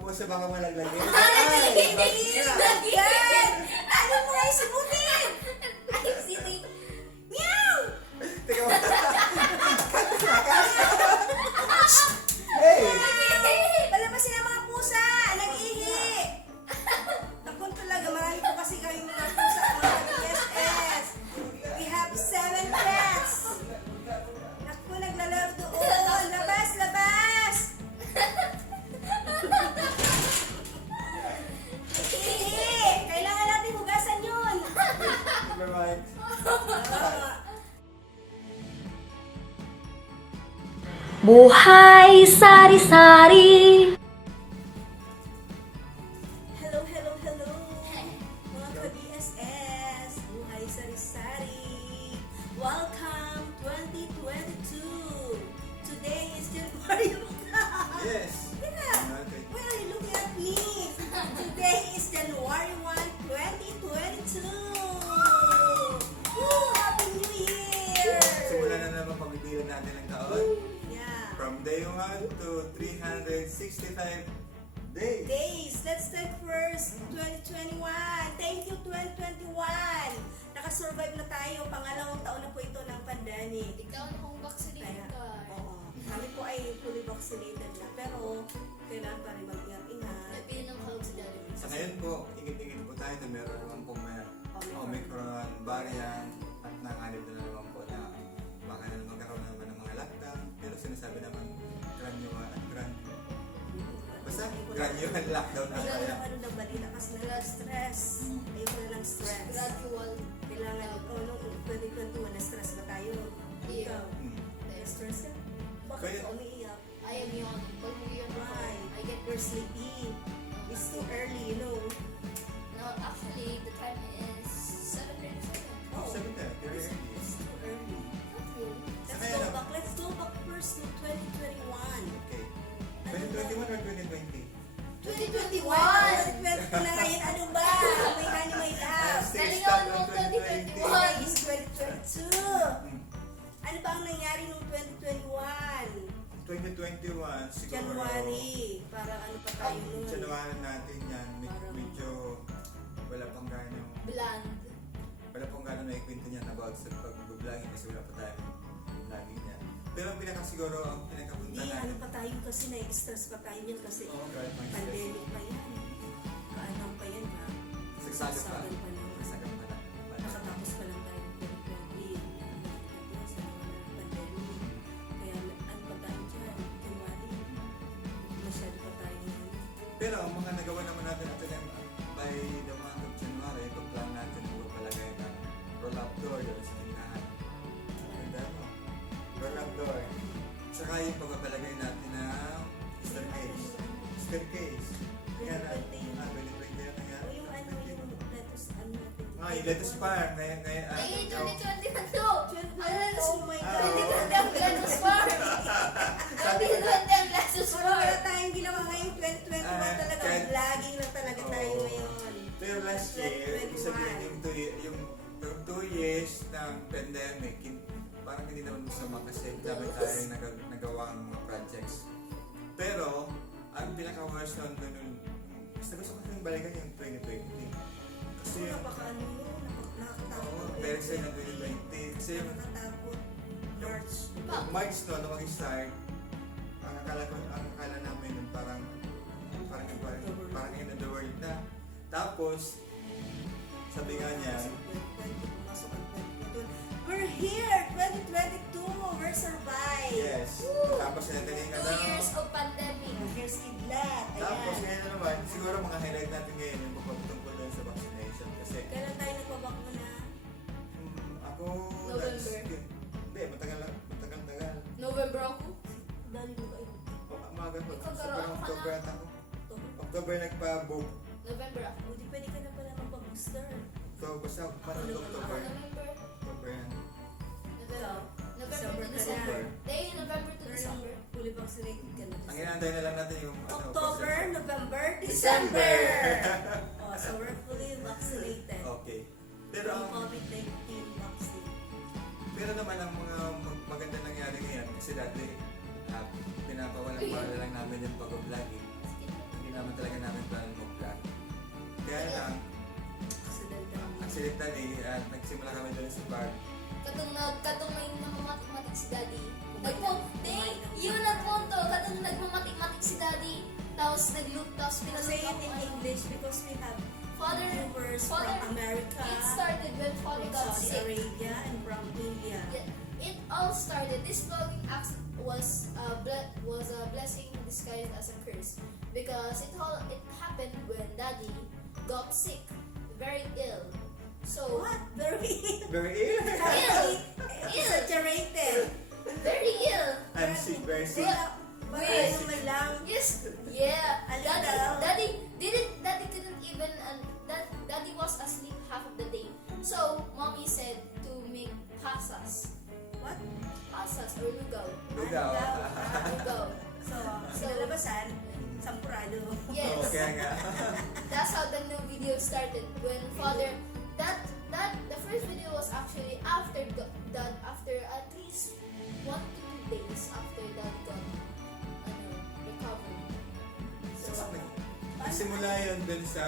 puso baka malaglag yun. Yan! Ano mo ay sibutin? Ay, siti. Meow! Teka mo. Hey! Palabasin ang mga pusa! Nag-ihi! Naku talaga, marami po kasi kayong mga pusa mga PSS. We have 7 pets. Naku, naglalaro doon. Labas, labas! Nag-ihi! Kailangan natin hugasan yun. Bye-bye. Buhay sari-sari. Hello, hello, hello! Mga ka-BSS! Buhay sari-sari! Welcome 2022! Today is January. Yes. Yeah. Okay. Why are you looking at me? Today is January 1, 2022! Woo! Happy New Year! Simulan na naman pagbibilan natin ng taon. Yeah. From day 1 to 365 days. Days. Let's take first 2021. Thank you 2021. Nakasurvive na tayo. Pangalawang taon na po ito ng pandemic. Ikaw na kung vaccinated ka. Oo. Kami po ay fully vaccinated na. Pero kailangan pa rin mag-ingat-ingat. Napili ng kalog si Daddy. Sa ngayon po, ingit-ingit po tayo na meron naman po may Omicron variant at nanganib na naman po na baka na magkaroon naman ng mga lockdown. Pero sinasabi naman granular lockdown na Ayoko kaya. ng ano ng balita kasi na-stress. Ayoko na ng stress. Gradual. Kailangan ito. Noong 2021 na-stress ba tayo? Yeah. Ikaw. Na-stress ka? Bakit Kaya- ka umiiyak? I am yawning. Pag umiyak ako, Why? I get You're sleepy. It's too early, you know. No, actually, the time is 7:37. Oh, 7:10. Very early. It's too early. Not really. Let's go back first to 2021. Okay. 2021 or 2020? 2021! 2020 na ngayon, ano ba? May honey, may love. Still Galingan stuck mo, on 2021. Today is 2022. Ano ba ang nangyari noong 2021? 2021 siguro. January. Parang ano pa tayo Ang noon. January natin yan, medyo wala pang gano'ng Bland. may kwento niyan about sa pag-vlogging kasi wala pa tayong vlogging niyan. Pero ang siguro ang pinakapunta Hindi, ano natin. pa tayo kasi na-stress pa tayo niyan kasi Oo, kahit may stress. pandemic pa yan. Kaanong pa yan ha? Sagsagan pa. Sagsagan pa naman. Sagsagan pa lang. Nakatapos pa lang tayo ng 2020. Sa mga pandemic. Kaya ano pa tayo dyan? January. Masyado pa tayo ngayon. Pero ang mga nagawa naman natin at by the month of January, pag-plan natin puro palagay na roll-up door doon sa tindahan. Ganda mo. Roll-up door. Tsaka yung pagpapalagay natin na staircase. Staircase. Yan na. 2020 yan na yan. O yung ano, yung lettuce, ano natin. Ah, yung lettuce farm. Ngayon, Ay, ikaw. 2020 na to! Oh my Ah, God. oo. 2020 ang Glasses Farm! 2020 ang Glasses Wala Farm! tayong ginawa ngayong 2021 talaga. kahit- Vlogging lang talaga tayo Oo. ngayon. Pero last year, ibig sabihin yung 2 years ng pandemic, parang hindi naman masama kasi dami tayong nagawang mga projects. Pero, ang pinaka-worst nun, gusto ko kasing balikan yung 2020. Kasi, Kasi napaka-ano yun, nakakatakot. oo, very sad ng 2020. Kasi yung Nakakatakot. March. March no, nung mag-start, ang akala namin nun parang end of the world na. Tapos, sabi nga niya, We're here! 2022! We're survived! yes. Tapos nataling ka 2 na. years of pandemic. Here's Kidlat. Tapos Ayan. ngayon na naman, siguro mga highlight natin ngayon yung pagpapatungkol doon sa vaccination. Kasi Kailan tayo nagpabakuna? ako, November. Hindi, matagal. November ako. Dali mo kayo. Umaga po. Ikaw, Sa pero parang ako na. October ata ako. October. October nagpa-book. November ako. O di pwede ka na pala magpa-booster. So, basta parang October. November. October yan. November to December December. ka Day, November to Pero December. fully vaccinated ka na. Ang inaantay na lang natin yung October, vaccination. November, December! December! Oh, so we're fully vaccinated. Okay. Pero From ang COVID-19 vaccine. pero naman ang mga maganda nangyari ngayon kasi dati pinapawalang para lang namin yung pag-vlogging. Hindi naman si Danny at nagsimula kami doon sa park. Katong may namamatik-matik si Daddy. Yun ang punto. Katong nagmamatik-matik si Daddy. Tapos nag-loop, tapos Say it in pinag-loop English because we have Father, viewers Father, from America, it started when Father from got Saudi sick. Arabia, and from India. Yeah, it all started. This vlogging act was a blessing disguised as a curse because it happened when Daddy got sick, very ill. So What? Very Very ill. ill, exaggerated. very ill. I'm sick, very sick. Wait, ano man lang. Yes, yeah. Ano Daddy, daw? Daddy couldn't even. Daddy was asleep half of the day. So mommy said to make pasas, What? pasas or lugaw. Lugaw. Lugaw. So, sinalabasan, sampurado. Yes. Okay nga. That's how the new video started. When Father, the first video was actually after at least 1 to 2 days after Dad got recovered. So Nagsimula yun dun sa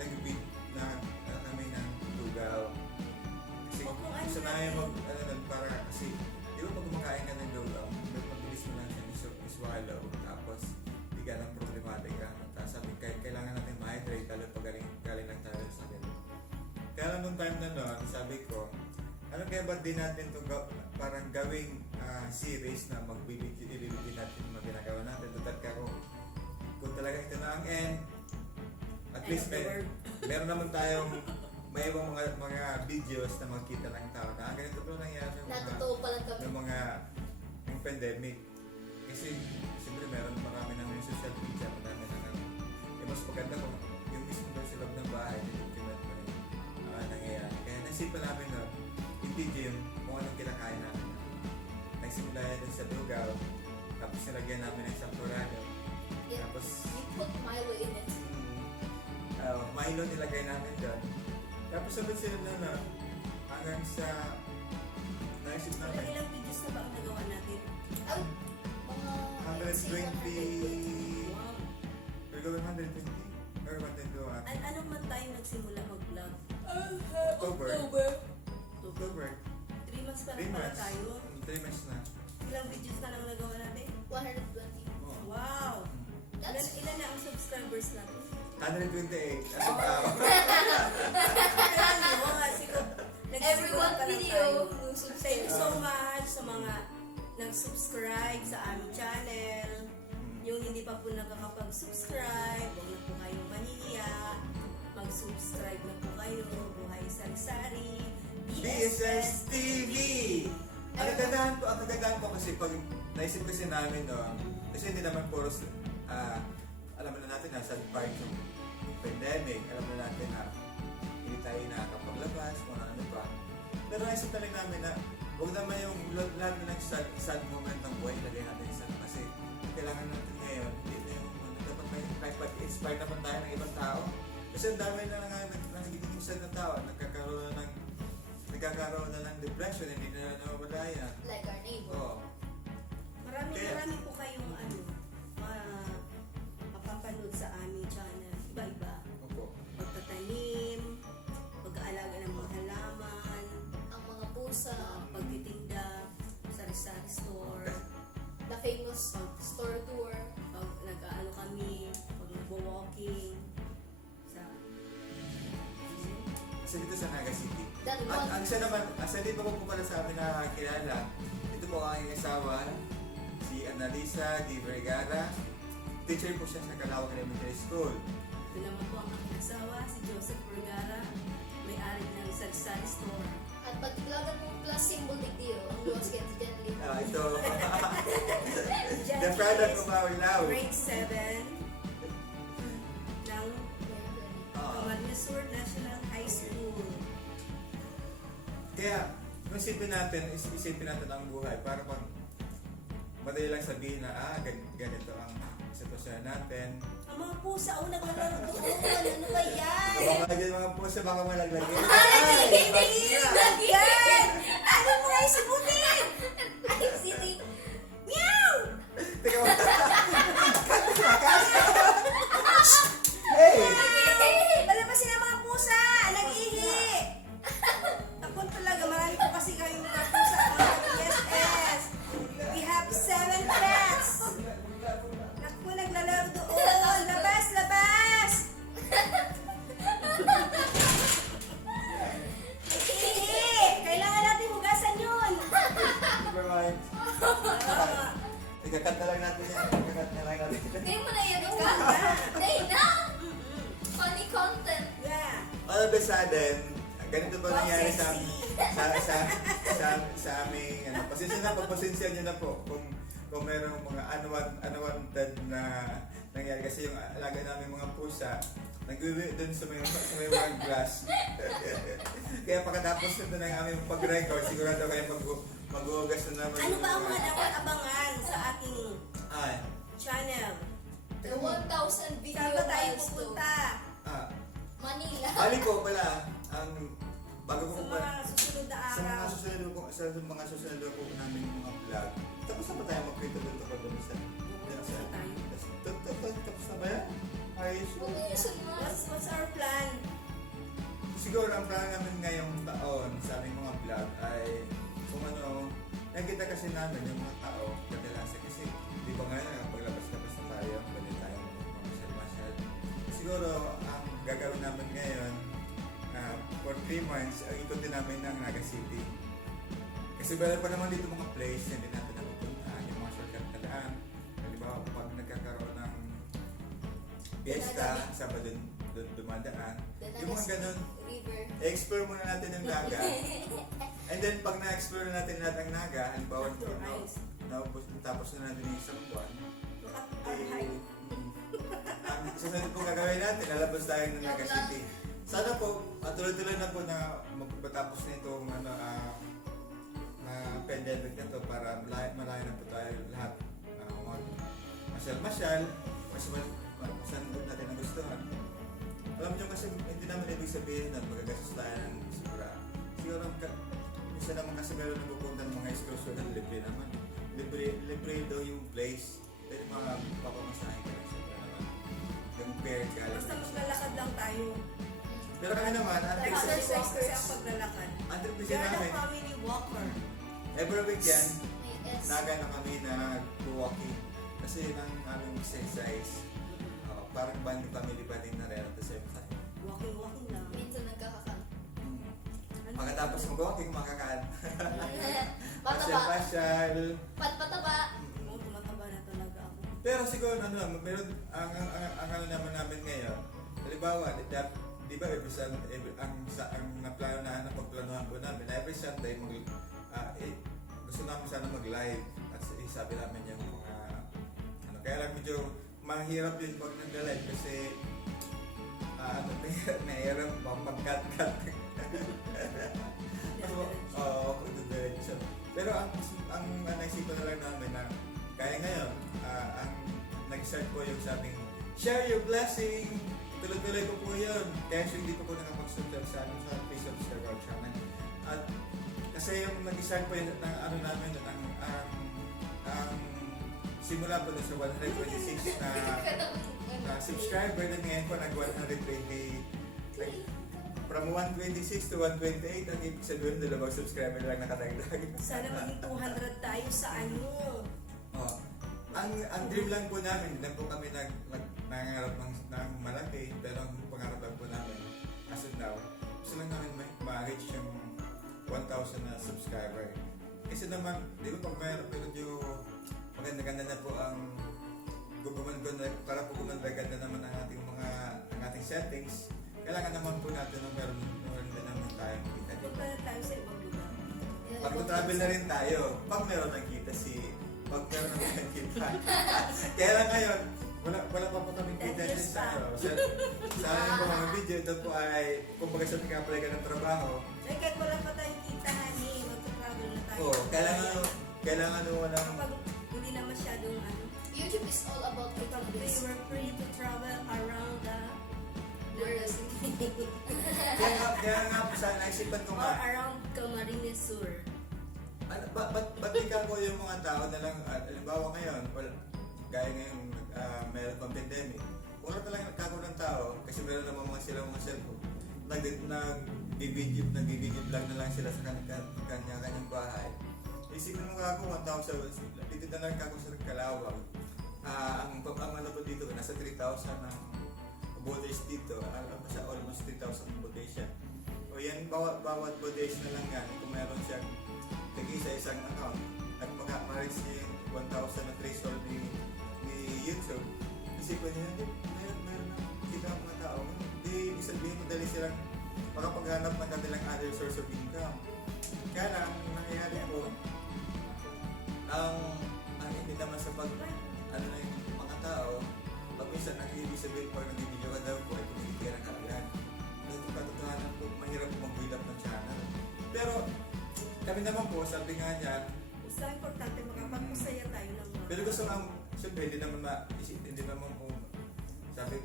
nag-beat na kami ng lugaw. Kasi O kung ano gusto na natin. yung para kasi di ba pag kumakain ka ng lugaw, mabilis mo lang siya swallow, tapos di ka ng problematika. Tapos sabi, kailangan natin ma-hydrate lalo pag galing ng tayo sa ganun. Kaya lang nung time na noon, sabi ko, ano kaya ba din natin ito parang gawing series na ilibigin natin yung mga ginagawa natin. Tutat ka kung talaga ito na ang end, at End least of the world. meron naman tayong may ibang mga videos na makita ng tao na ganito pala nangyari ng mga, natotoo pala kami. ng mga ng pandemic. Kasi siyempre meron marami ng social media, marami na mas maganda kung yung mismo doon sa loob ng bahay, document mo yung nangyayari. Kaya nasipan namin na i-video yung kung anong kinakain namin. Nagsimula yan sa lugaw, tapos nilagyan namin ng sampurado. Yeah. Tapos We put Milo in it. Milo nilagay namin doon. Tapos sabit sila na hanggang sa naisip namin Ilang videos na ba ang nagawa natin? Ay, mga 120. Wow. We're going 120 or 121. Anong month tayo nagsimula mag-vlog? October. October. 3 months pa 3 lang pala months. tayo. 3 months na. Ilang videos na lang nagawa natin? 120. Oh. Wow! That's Ilan na ang subscribers natin? 128. As of now. Alam mo nga, siguro, every nagsisimula one pa lang video, tayo. new Thank subscribe. you so much sa mga nag-subscribe sa aming channel. Yung hindi pa po nakakapag-subscribe, huwag na po kayong mahihiya. Mag-subscribe na po kayo. Buhay Sari-Sari. BSS TV! Ang kagandahan ko kasi pag naisip kasi namin kasi hindi naman puro alam na natin na sa part yung pandemic, alam na natin na hindi tayo nakakapaglabas, kung ano pa. Pero naisip na rin namin na huwag naman yung lahat na sad moment ng buhay, ilagay natin sa kasi kailangan natin ngayon, hindi na yung dapat pag-inspire naman tayo ng ibang tao. Kasi ang dami na nagiging sad na tao, nagkakaroon na ng depression, hindi na nawawala yan. Like our neighbor. Oo. Marami po kayong mapapanood sa aming channel. Iba-iba. Opo. Pagtatanim, pag-aalaga ng mga halaman, Ang mga pusa, pagtitinda, sari-sari store, the famous store tour. pag nag-aano kami, pag nag-walking, sa Kasi dito sa Naga City. That At one. ang isa naman, di pa po pala sa amin nakakilala, ito po ang aking asawa, si Annalisa Di Vergara. Teacher po siya sa Calao Elementary School. ito naman po ang aking asawa, si Joseph Vergara, may-ari ng sari-sari store. At pagtilagan mo plus symbol digdio, ang luwas kaya si Jen Lee. Ito, the product of our love. Grade 7 ng Camarines Sur National High School. Kaya, kung isipin natin ang buhay para pag madali lang sabihin na ganito ang sitwasyon natin. Ang mga pusa, naglalaro doon. Ano ba yan? Baka dyan mga puso, baka malaglagay. Yan! Ano mo ay sibutin? Ay, City. Meow! Teka mo. Hey! Palabasin ang mga pusa! Nag-ihi! Dana! Funny content. Yeah. All of a sudden, ganito ba Wow, nangyari sexy. sa aming pasensya nyo na po kung merong mga unwanted na nangyari kasi yung alaga namin mga pusa nagwiwi dun sa may mga glass. Kaya pagkatapos nito ng aming pag-record, sigurado kayo mag-uugas na naman. Ano ba ang mga dapat abangan sa ating Ay, channel? The 1,000 video Saan ba tayo milestone. pupunta? Manila. bali po pala, bago Sa ko mga pa, susunod na sa araw. mga susunod po namin mga vlog, tapos na ba tayo magkwento dun sa pag-umisan? Tapos na tayo. Tapos na ba yan? Ayos po. Bumilisan mo. What's our plan? Siguro ang plan namin ngayong taon sa aming mga vlog ay kung ano, nakikita kasi namin yung mga tao kadalasan kasi di ba ngayon paglabas-labas na tayo, pwede tayo masyal-masyal. Siguro ang gagawin namin ngayon for 3 months, ang ikutin namin ng Naga City. Kasi meron pa naman dito mga place na hindi natin napupuntahan, yung mga shortcut na daan. Halimbawa, pag nagkakaroon ng fiesta, saan ba dun dumadaan. Yung mga ganun, River. explore muna natin yung Naga. And then pag na-explore na natin lahat ng Naga, halimbawa, tapos na natin yung isang buwan, ang susunod pong gagawin natin, lalabas tayo ng Naga City. Sana po, tuloy-tuloy na po na matapos na itong pandemic na to para malayo na po tayo lahat masyal-masyal, saan natin nagustuhan. Alam nyo kasi hindi naman ibig sabihin na magagastos tayo ng sigura. Siguro isa naman kasi meron na pupunta ng mga excursion na libre naman. Libre daw yung place. Pwede mga papamasahin ka lang siyempre naman. Yung pair ka. Basta maglalakad lang tayo. Pero kami naman, ang trip Exercise kasi ang paglalakad. kasi We are the namin, family walker. every weekend, May S. naga na kami na walking. Kasi yun ang aming exercise. Parang band family ba din na rin at the same time. Walking lang. Minsan nagkakakan. Pagkatapos mag-walking, makakaan. Pataba. Pasyal. Pataba. Ano, tumataba na talaga ako. Pero siguro meron ang ano naman namin ngayon. Halimbawa, di ba every Sunday, ang naplano na pagplanuhan po namin, every Sunday gusto namin sana mag-live at sabi namin yung mga kaya lang medyo mahirap yun pag nag-live kasi mahirap mag-cut-cut. Diretso. Pero ang naisipan na lang namin na kaya ngayon, ang nag-start po yung sabing share your blessing. Tuloy-tuloy ko po yun. Kaya hindi po nakapag-subscribe sa Facebook channel. At kasi yung nag-start po yun ng ano namin, ang simula po na sa 126 na subscriber na ngayon po nag-120 from 126 to 128 ang ibig sabihin dalawang subscriber lang nakatagdag. Sana maging 200 tayo sa ano. Ang dream lang po namin, hindi lang po kami nangangarap ng malaki, pero ang pangarap lang po namin as of now, gusto lang namin ma-reach yung 1,000 na subscriber. Kasi naman, di ba pag mayroon pero yung maganda-ganda na po ang para po gumanda naman ang ating settings, kailangan naman po natin na meron din naman tayong kita dito. Punta na tayo sa ibang lugar. Pag-travel na rin tayo, pag meron ng kita kaya lang ngayon, wala pa po kaming kita din sa amin po mga video. Ito po ay, kumbaga sa nag-apply ka ng trabaho. Ay, kahit wala pa tayong kita, honey, mag-travel na tayo. Kailangan walang... Kapag hindi na masyadong ano, YouTube is all about kapag we videos. were free to travel around the world. Kaya nga po sa naisipan ko Or nga, around Camarines Sur. batikan ko yung mga tao na lang, halimbawa ngayon, gaya ngayon, meron pang pandemic, wala talagang nagkakaroon ng tao, kasi meron naman silang mga cellphone, nag-video vlog na lang sila sa kanya-kanyang bahay. Isipin mo ako, 1,000, dito na lang ako sa Kalawang. Ang ano po dito, nasa 3,000 ng voters dito, almost 3,000 voters siya. O yan, bawat voters na lang yan, kung meron siyang isang account, at mag-reach niya yung 1,000 na threshold ni YouTube, isipin niya, sabihin madali silang makapaghanap ng kanilang other source of income. Kaya lang, ang nangyayari po, ang hindi naman sa pag, ano na yung mga tao, pag minsan ibig sabihin po, nag-video ka daw po, ay kumikira ng kailan. Ito katotohanan po, mahirap po mag-build up ng channel. Pero, kami naman po, sabi nga niyan, Basta importante makapagpasaya tayo ng mga pero gusto nga, siyempre, hindi naman po,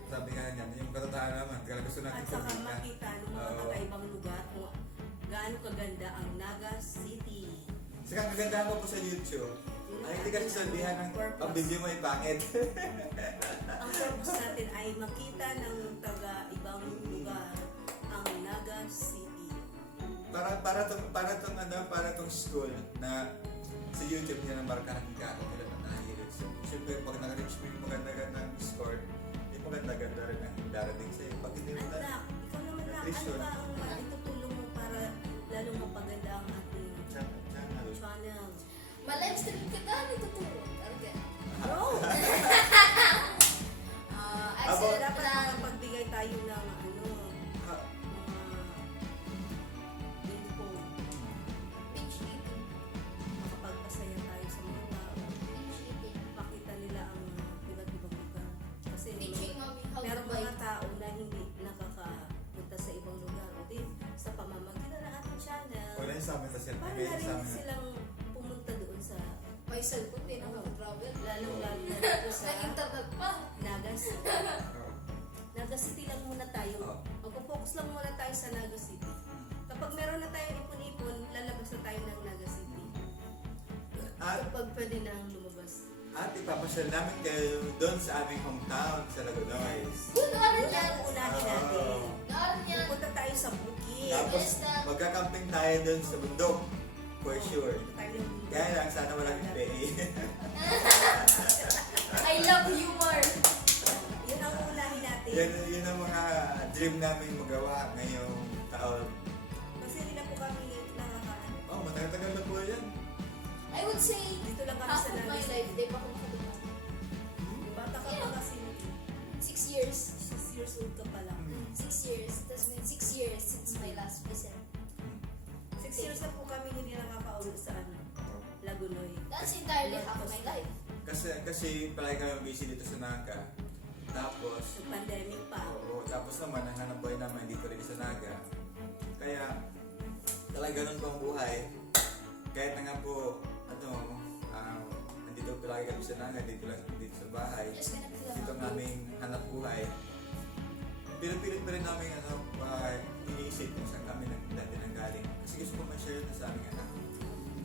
sabi nga niyan, yung katotohanan naman, kaya gusto natin at saka kumita. makita ng mga Oo. kakaibang lugar kung gaano kaganda ang Naga City. Saka ang kagandahan mo po sa YouTube, ay hindi kasi sabihan ng ang video mo ay pangit. Ang purpose natin ay makita ng taga-ibang lugar ang Naga City. para tong school na sa YouTube niya na markahan ka kung kailan na nahilig. So, siyempre, pag naka-reach mo yung maganda-gandang score, yung maganda-ganda rin ang darating sa'yo. Pag hindi mo na, Anak, ikaw naman na, ano Christian. ba ang itutulong mo para lalong mapaganda ang ating channel. channel? Ma-live stream ka na, nagtuturo. Okay. Bro! Abo. Kasi dapat makapagbigay tayo ng Ha- info, Binge eating. makapagpasaya tayo sa mga tao. Binge eating. Makita nila ang iba't ibang lugar. Kasi Teaching mommy how to merong buy. mga tao na hindi nakakapunta sa ibang lugar. O din, sa pamamagitan ng ating channel, Wala yung sa amin sa cellphone. para Kaya yung sa narinig amin. silang pumunta doon sa, May cellphone din ako travel. lalong-lalo na dito sa Nag-internet pa. Naga City. Oo. Naga City lang muna tayo. Oo. Magpo-focus lang muna tayo sa Naga City. Kapag meron na tayong ipon-ipon, lalabas na tayo ng Naga City. At, Kapag pwede na ang lumabas. at ipapasyal namin kayo doon sa aming hometown sa Lagunoy. Yun, naaral Yun yan. ang unahin natin. Naaral yan. Pupunta tayo sa bukid. Tapos, Yes, na. magkakamping tayo doon sa bundok. For sure. Pupunta tayo ng bukid. Kaya lang, sana walang pay. I love humor. Yun ang unahin natin. Yun ang mga dream namin magawa ngayong taon. Kasi hindi na po kami nakakaano. Oh, matagal-tagal na po yan. I would say, Dito lang kami half sa of my Naga life, City. di pa ako nakaduma. Bata ka pa kasi 6 years. 6 years old ka pa lang. 6 years. That's been 6 years since my last visit. 6 years na po kami hindi nakakauwi sa Lagunoy. That's entirely half of my life. Kasi palagi kami busy dito sa Naga. Tapos, So, pandemic pa. tapos naman, ang hanap buhay naman dito rin sa Naga. Kaya, talaga ganun po ang buhay. Kahit na nga po, nandito palagi kami sa Naga, dito sa bahay. Just gonna feel Dito ang aming hanap buhay. Pilit-pilit pa rin namin iniisip kung saan kami dati nanggaling. Kasi gusto ko ma-share na sa aming anak.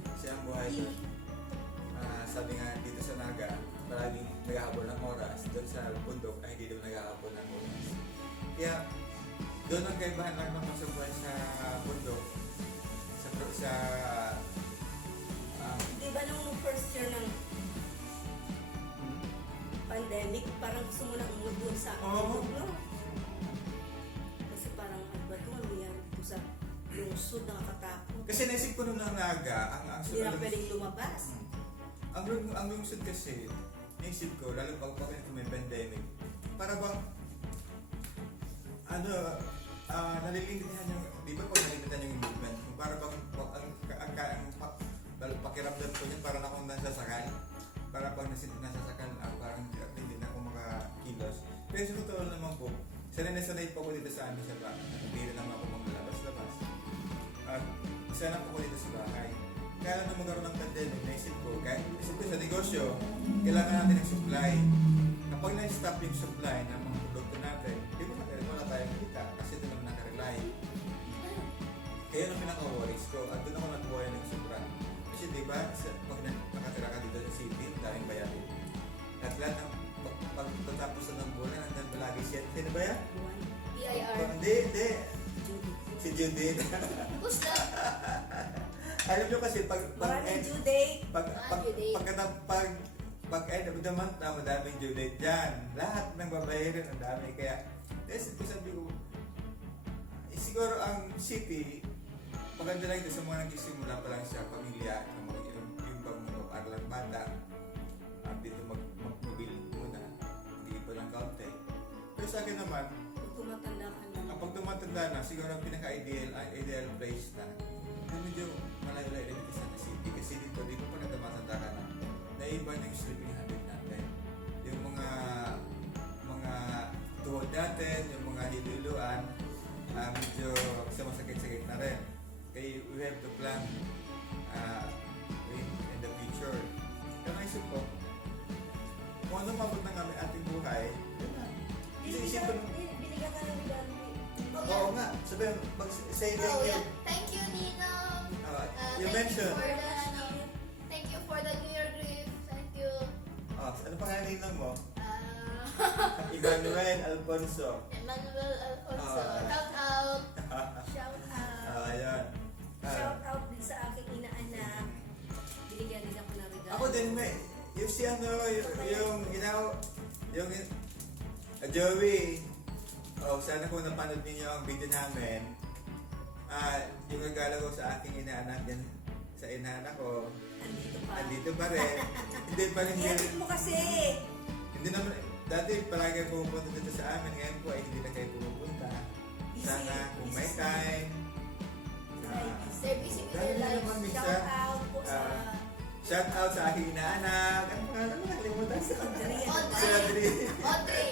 Kasi ang buhay doon, sabi nga dito sa Naga, palaging naghahabol ng oras. Doon sa bundok ay hindi doon naghahabol ng oras. Kaya doon ang kaibahan lang naman sa buhay sa bundok. Sa Di ba nung first year ng pandemic, parang gusto mo na umuwi doon sa Oo. no? Kasi parang ano ba ito, nangyayari dito sa lungsod, nakakatakot. kasi naisip ko nung ng Naga, ang Hindi na pwedeng lumabas. ang lungsod kasi, naisip ko, lalo pag may pandemic, para bang, nalilimitahan yung, di ba pag nalilimitahan yung movement, para bang, pakiramdam ko yun, para na akong nasasakal. Para pag nasasakal ako, parang hindi na ako makakilos. Pero sa totoo naman po, sanay po ako dito sa amin sa bahay. Hindi rin naman ako maglabas-labas. At sana po ako dito sa bahay. Kaya lang na magkaroon ng pandemic, naisip ko, isip ko sa negosyo, kailangan natin ng supply. Kapag na-stop yung supply ng mga produkto natin, di ba wala tayong kita kasi doon naman nakarely. Kaya ang pinaka-worries ko, at doon ako nagbuhay ng sobra. Kasi di ba, pag nakatira ka dito sa city, daming bayarin. At lahat ng pagtatapos na ng bulan, hanggang palagi siya. Sino ba yan? Buwan, BIR. Hindi. Judy. Si Judith. Who's that? Alam nyo kasi, Maraming due date. pag end of the month na madaming due date dyan. Lahat ng babayaran ang dami. Kaya, sabi ko, siguro ang city, maganda lang ito sa mga nagsisimula pa lang sa pamilya, yung bang mag-aaral ng bata, dito mag-build muna, mag-iipon ng kaunti. Pero sa akin naman, tumatanda ka na. Kapag tumatanda na, siguro ang pinaka-ideal place na, yung medyo malayo-layo din sa city. Kasi dito po na tumatanda ka na, naiba na yung sleeping habit natin. Yung mga tuhod natin, yung mga hiluluan, medyo sumasakit-sakit na rin. Kaya we have to plan in the future. Kaya naisip ko, kung ano mabot ng aming ating buhay, yun na. Isip ko, Binigyan ka ng regalo. oo nga, sabihin, say thank Oh, you. yeah. Thank you, Ninong. You mentioned, Thank you for the New Year gift. Thank you. ano pangalan ninang mo? Uh, Emmanuel Alfonso. Emmanuel Alfonso. Ah. Shout out. Shout out. Ayan. Shout out din sa aking inaanak. Binigyan din ako ng regalo. Ako din, yung si ano, yung Joey, sana kung napanood ninyo ang video namin, yung regalo ko sa aking inaanak yan, sa inaanak ko, Andito pa. andito pa rin. Hindi pa rin, I-edit mo kasi. hindi naman, dati palagi pumupunta dito sa amin, ngayon po ay hindi na kayo pumupunta. Sana kung may time, They're busy with Dahil their naman lives. minsan, Shout out po sa shout out sa aking inaanak. Ano pangalan mo? Nakalimutan sa Audrey. Si Audrey. Audrey.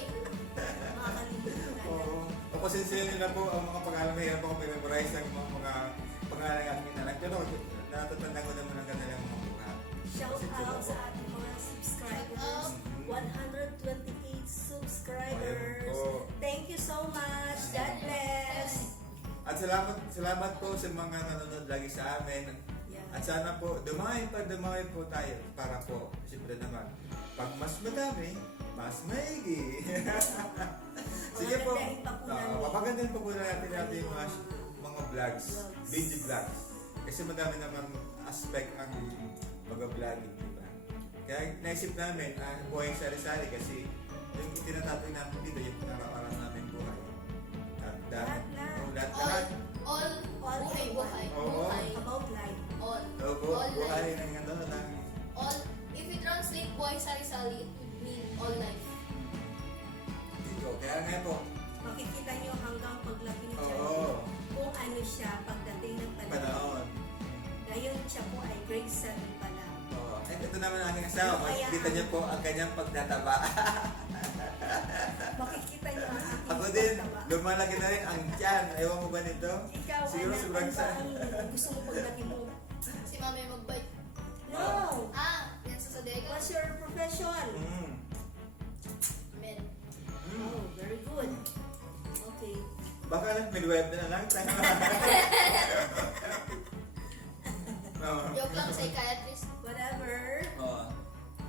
Makakalimutan ka na. Oo. O pasensya nyo na po ang mga pangalan. Mahirap ako memorize ng mga pangalan ng aking inaanak. Pero natatandaan ko naman ang kanilang mga mukha. Shout Pasensya na out po. sa ating mga subscribers. Shout 128 subscribers. Ayun po. Thank you so much. God bless. At salamat po sa mga nanonood lagi sa amin. Yeah. At sana po, dumami po tayo para po, siyempre naman, pag mas madami, mas maigi. Sige po, Papagandahin pa po namin. papagandahin pa po natin yung mga vlogs, video vlogs. Kasi madami naman aspect ang pag-vlogging, di ba? Kaya naisip namin, buhay sari-sari kasi yung itinatatoy namin dito, yung pinaraparan namin buhay. At dami. Lahat. All buhay. Oo. Buhay. About life. All. Opo, All buhay life. ng ano lang. All. If you translate buhay sari-sari, it would mean all life. Dito. Kaya nga po, Makikita nyo hanggang paglaki ni Oo. Charlie kung ano siya pagdating ng panahon. panahon. Ngayon siya po ay grade 7 pa lang. Oo. At ito naman ang aking asawa. Kaya- Makikita niyo po ang kanyang pagtataba. Makikita nyo ang aking Ako din, pagtaba. lumalaki na rin ang tiyan. Ewan mo ba nito? Ikaw, Siguro anak, sobrang ano ba ang gusto mo paglaki mo? Si mami mag-bite. No! Yan sa Sadega. What's your profession? Men. Oh, very good. Okay. Baka lang, midwife na lang tayo. Oo. Joke lang, psychiatrist. Whatever. Oo.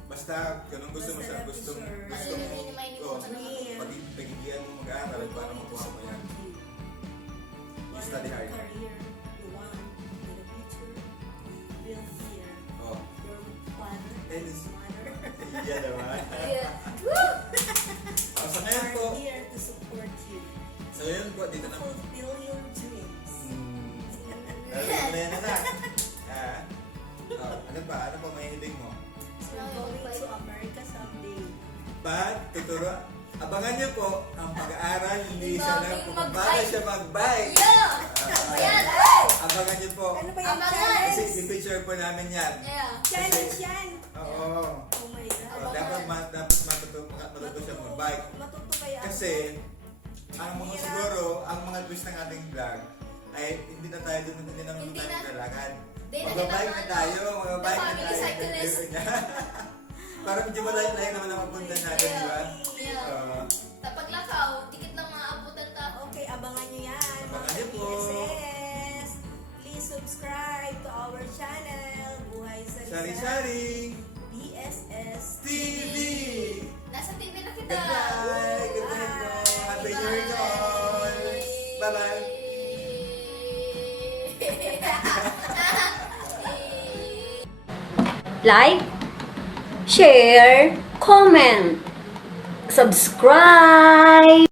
Basta, kung gusto mo sa gustong Malilimay-limay mo ka naman. pagigyan mo mag-aaral We're para going to makuha mo yan. support you. Study hard. Whatever career you want in the future, we'll hear Oo. your father And and it's- mother Iya naman. Yeah. Woo! Sa ngayon po, are here to support you. so yun po, dito na. Fulfill your dreams. Ano yan na? Ano pa? Ano pa may hiling mo? We're going to America someday. Tuturo. Abangan niyo po ang pag-aaral ni Lisa na Daming kung mag-bike. paano siya mag-bike. Yeah! Ayan! Abangan niyo po. Ano ba yung Abangan! Kasi challenge? i-picture po namin yan. Yeah. Challenge yan! Oo. Oh my God. Dapat matuto siya mag-bike. Matuto kaya ako. Kasi, ang mga siguro, ang mga twist ng ating vlog, ay hindi na tayo doon, hindi naman Hindi tayo na. naglalakad. Hindi na Mag-bike kita na na, tayo, ano, mag-bike the na family tayo. cyclist. Para medyo malayo-layo naman ang mapunta natin, di ba? Yeah. Oo. Tapag lakaw, dikit lang maabutan ka. Okay, abangan nyo yan. Abangan mga nyo po. PSS. Please subscribe to our channel, Buhay Sari-sari PSS TV! Nasa TV na kita. Goodbye! Good night po! Happy New Year to all! Bye-bye! Like, share, comment, subscribe.